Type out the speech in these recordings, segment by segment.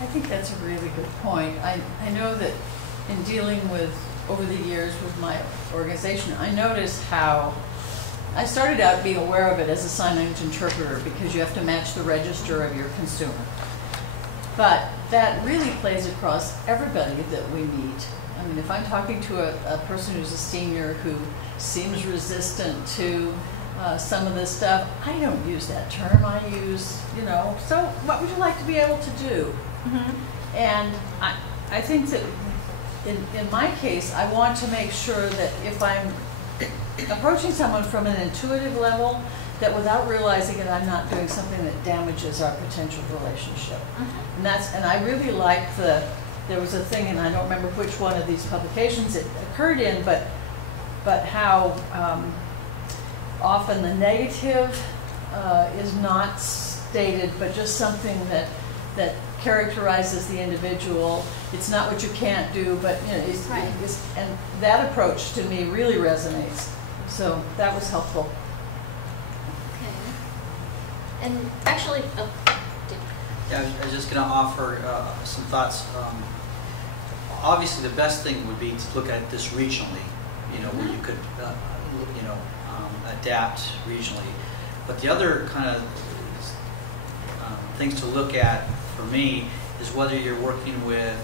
I think that's a really good point. I know that in dealing with, over the years with my organization, I noticed how I started out being aware of it as a sign language interpreter because you have to match the register of your consumer. But that really plays across everybody that we meet. I mean, if I'm talking to a person who's a senior who seems resistant to some of this stuff, I don't use that term. I use, you know, so what would you like to be able to do? Mm-hmm. And I think that in my case, I want to make sure that if I'm approaching someone from an intuitive level, that without realizing it, I'm not doing something that damages our potential relationship. Mm-hmm. And I really like there was a thing, and I don't remember which one of these publications it occurred in, but how often the negative is not stated, but just something that characterizes the individual. It's not what you can't do, but you know, and that approach to me really resonates. So that was helpful. Okay. And actually, yeah, I was just going to offer some thoughts. Obviously, the best thing would be to look at this regionally, you know, where you could, adapt regionally. But the other kind of things to look at for me is whether you're working with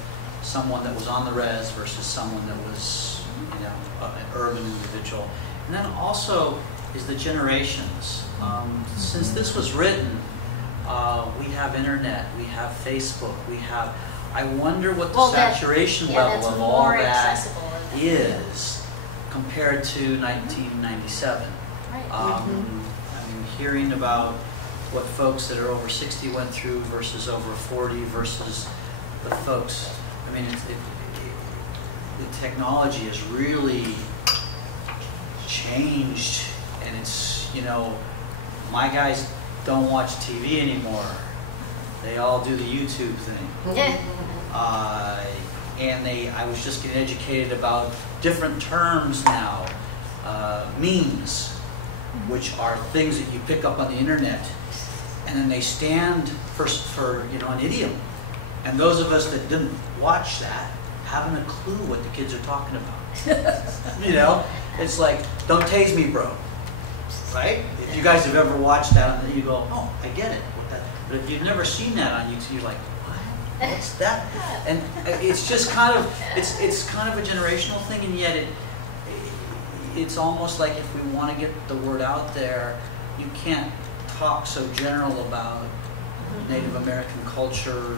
someone that was on the res versus someone that was, you know, an urban individual. And then also is the generations. Since this was written, we have internet, we have Facebook, we have, I wonder what the saturation level of all that is compared to 1997. Right. I mean, hearing about what folks that are over 60 went through versus over 40 versus the folks, I mean, the technology has really changed, and it's, you know, my guys don't watch TV anymore. They all do the YouTube thing. Yeah. And I was just getting educated about different terms now. Memes, which are things that you pick up on the internet, and then they stand for you know, an idiom. And those of us that didn't watch that haven't a clue what the kids are talking about. You know, it's like, don't tase me, bro. Right? If you guys have ever watched that, and then you go, oh, I get it. But if you've never seen that on YouTube, you're like, what? What's that? And it's just kind of, it's kind of a generational thing, and yet it's almost like if we want to get the word out there, you can't talk so general about Native American culture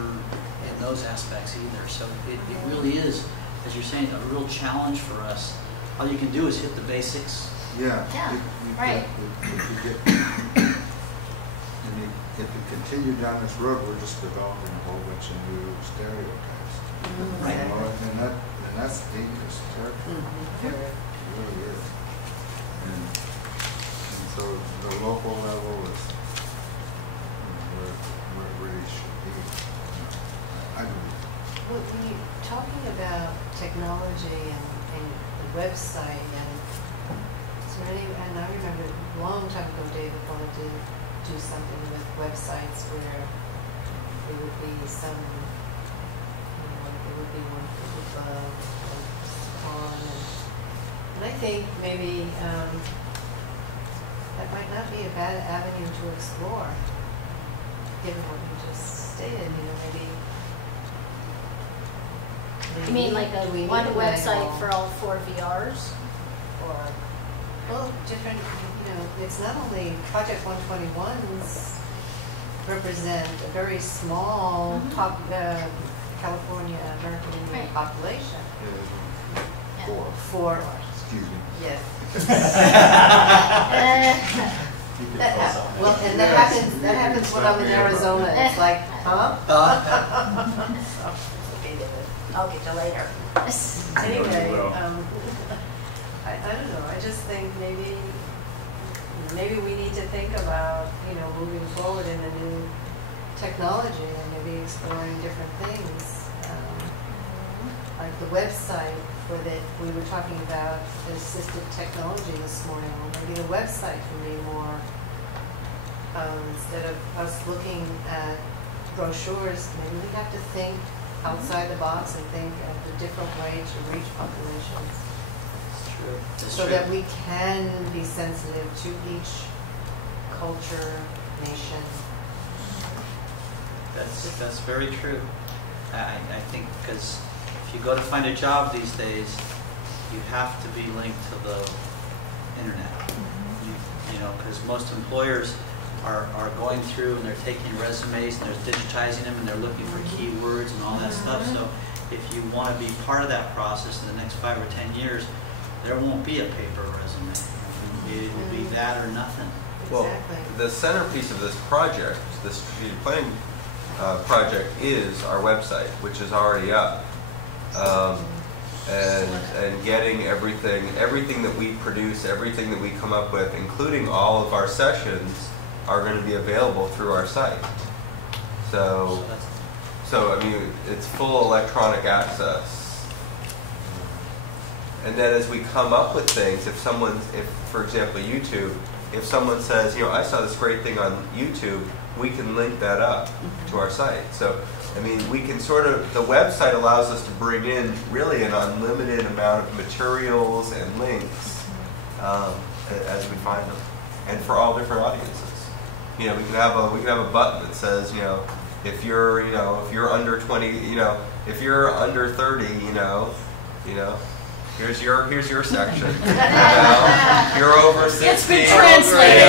and those aspects either. So it really is, as you're saying, a real challenge for us. All you can do is hit the basics. Yeah. Right. If we continue down this road, we're just developing a whole bunch of new stereotypes. Right. You know, and that's dangerous territory. It really is. And so the local level is where it really should be. I believe. Well, when you're talking about technology and the website, and I remember a long time ago David wanted to do something with websites where there would be some, you know, there would be one for above and on, and I think maybe that might not be a bad avenue to explore, given what you just stated. You know, maybe you mean like one website for all 4 VRs, or? Well, different, you know, it's not only Project 121s represent a very small California American Indian population. Four. Excuse me. Yes. Well, and that happens when I'm in Arizona. It's like, huh? Okay, I'll get you later. Anyway, I don't know. I just think maybe we need to think about, you know, moving forward in a new technology and maybe exploring different things. Like the website, we were talking about assistive technology this morning. Maybe the website can be more, instead of us looking at brochures, maybe we have to think outside the box and think of a different way to reach populations. It's true. It's So true. that we can be sensitive to each culture, nation. That's very true. I think because if you go to find a job these days, you have to be linked to the internet. You know, because most employers are going through and they're taking resumes and they're digitizing them and they're looking for keywords and all that stuff. So if you want to be part of that process in the next 5 or 10 years, there won't be a paper resume. It will be that or nothing. Well, Exactly. the centerpiece of this project, this strategic planning project, is our website, which is already up, and getting everything that we produce, everything that we come up with, including all of our sessions, are going to be available through our site. So So I mean, it's full electronic access. And then as we come up with things, if for example, YouTube, if someone says, you know, I saw this great thing on YouTube, we can link that up to our site. So, I mean, we can the website allows us to bring in really an unlimited amount of materials and links as we find them, and for all different audiences. You know, we can have a button that says, you know, if you're under 20, you know, if you're under 30, you know, here's your section. You know, if you're over 60. It's been translated.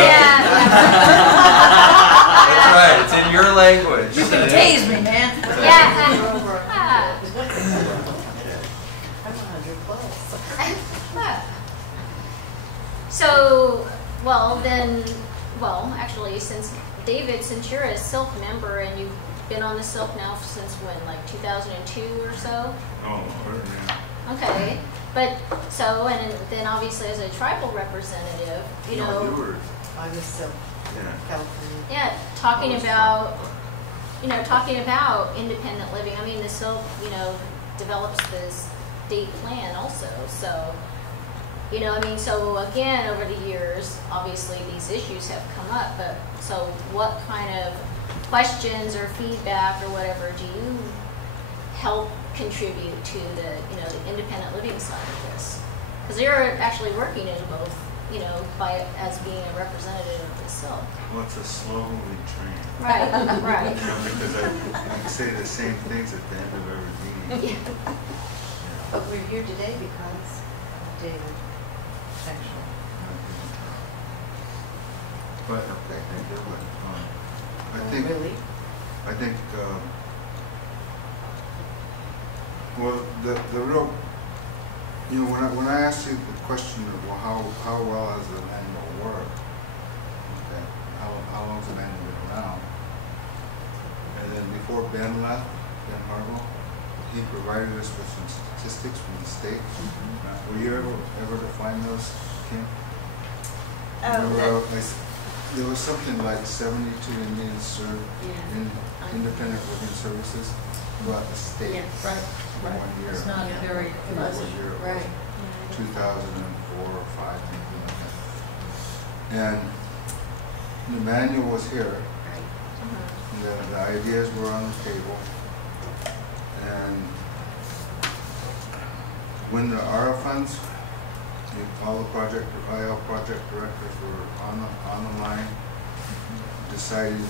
That's right. It's in your language. You can tase me, man. Yeah. We're over Ah. 100. I'm 100 plus. So, actually, since you're a SILP member and you've been on the SILP now since when, like 2002 or so? Oh, yeah. Okay, but and then obviously as a tribal representative, you No, you know, were, I was so yeah. California. yeah, talking about independent living. I mean, the SILP, you know, develops this state plan also, so. You know, I mean, so again, over the years, obviously these issues have come up, but so what kind of questions or feedback or whatever do you help contribute to the independent living side of this? Because you're actually working in both, you know, as being a representative of the SILP. Well, it's a slowly train. Right, right. You know, because I say the same things at the end of every meeting. Yeah. But we're here today because of David, actually. But, okay, thank you. But, Oh, I think, really? well, the real, you know, when I asked you the question of, well, how well has the manual worked? Okay, how long's the manual been around? And then before Ben left, Ben Harville, he provided us with some statistics from the state. Were you ever to find those, Kim? There was something like 72 Indians served in independent living services throughout the state. Right. For 1 year. It's not very pleasant. 1 year. Right. 2004 or 5, something like that. And the manual was here. The ideas were on the table. And when the ARA funds, all the IL project directors were on the line, deciding,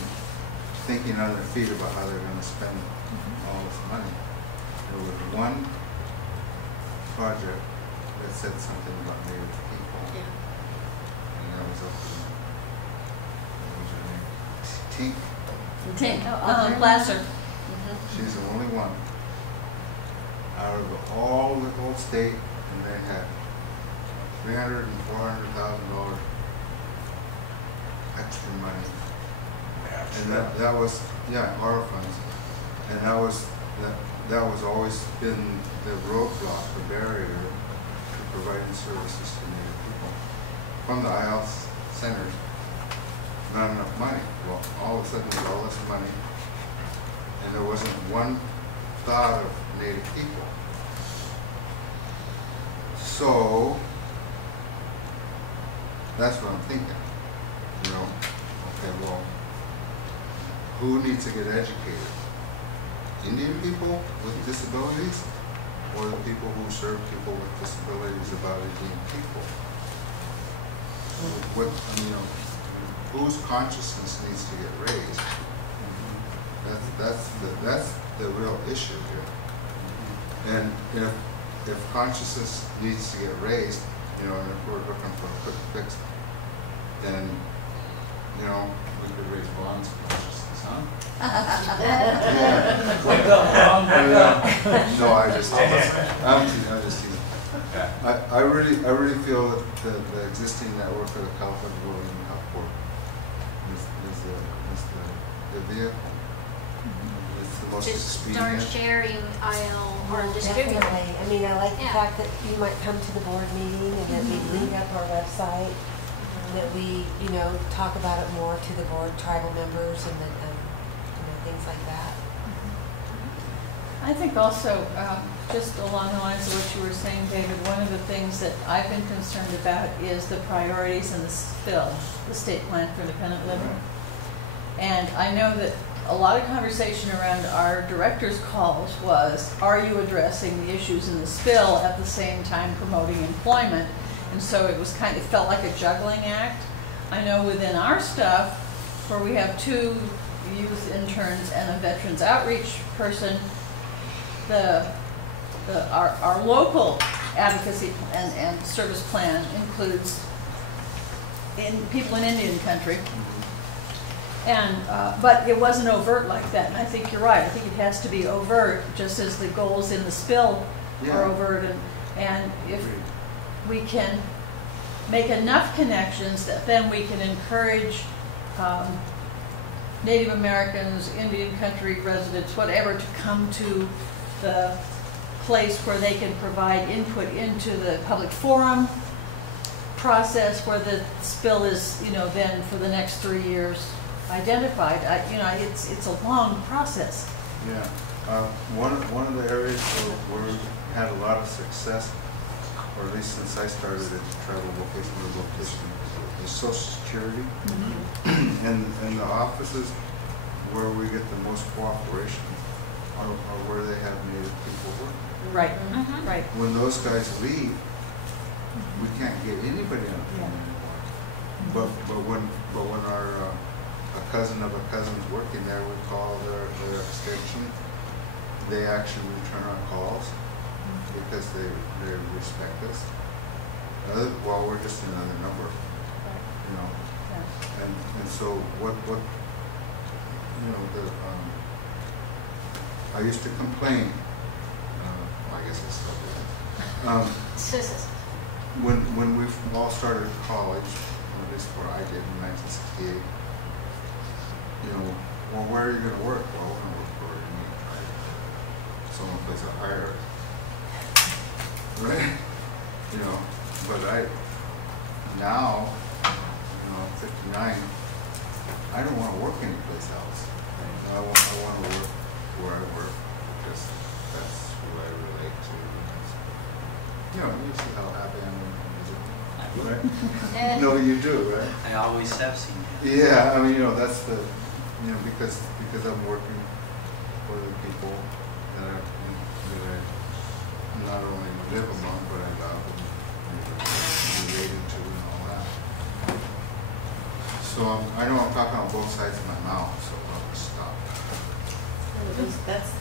thinking on their feet about how they're going to spend all this money. There was one project that said something about Native people, and that was up to, what was her name? Tink. Placer. She's the only one out of all the whole state, and they had $300,000 and $400,000 extra money, and that was ARA funds, and that was always been the roadblock, the barrier to providing services to Native people from the IL centers. Not enough money. Well, all of a sudden, there's all this money, and there wasn't one thought of Native people. So that's what I'm thinking. You know, okay, well, who needs to get educated? Indian people with disabilities, or the people who serve people with disabilities about Indian people? What, you know, whose consciousness needs to get raised? That's the real issue here. And if consciousness needs to get raised, you know, and if we're looking for a quick fix, then, you know, we could raise Vaughn's consciousness, huh? Yeah. No, I just teasing. I really feel that the existing network of the California Rural Health Board is the vehicle. It's the most Just start expedient. sharing IL or distributing. Definitely. I mean, I like the Yeah. fact that you might come to the board meeting and that we link up our website, that we, you know, talk about it more to the board, tribal members, and you know, things like that. I think also, just along the lines of what you were saying, David, one of the things that I've been concerned about is the priorities in the SPIL, the State Plan for Independent Living. And I know that a lot of conversation around our director's calls was, are you addressing the issues in the SPIL at the same time promoting employment? And so it was it felt like a juggling act. I know within our stuff, where we have 2 youth interns and a veterans outreach person, our local advocacy and service plan includes people in Indian country. And but it wasn't overt like that, and I think you're right. I think it has to be overt, just as the goals in the SPIL are overt. And if we can make enough connections that then we can encourage Native Americans, Indian country residents, whatever, to come to the place where they can provide input into the public forum process, where the SPIL is, you know, then for the next 3 years identified. You know, it's a long process. Yeah, one of the areas where we had a lot of success, or at least since I started at Tribal Vocational Rehabilitation, is Social Security, and the offices where we get the most cooperation are where they have Native people working. Right. Right. When those guys leave, we can't get anybody on the phone anymore. But when our a cousin of a cousin's working there, we call their extension. They actually return our calls because they respect us. Well, we're just another number, you know. Yeah. And so what you know, I used to complain. I guess I still do. When we all started college, at least where I did in 1968. You know, well, where are you going to work? Well, we're going to work for someone plays a hire, right? You know, but now, you know, I'm 59. I don't want to work anyplace else. I want to work where I work because that's who I relate to. You know, you see how happy I am when I'm visiting, right? No, you do, right? I always have seen that. Yeah, I mean, you know, that's the, you know, because I'm working for the people that I not only live among, but I love and related to and all that. So I know I'm talking on both sides of my mouth, so I'll stop. That's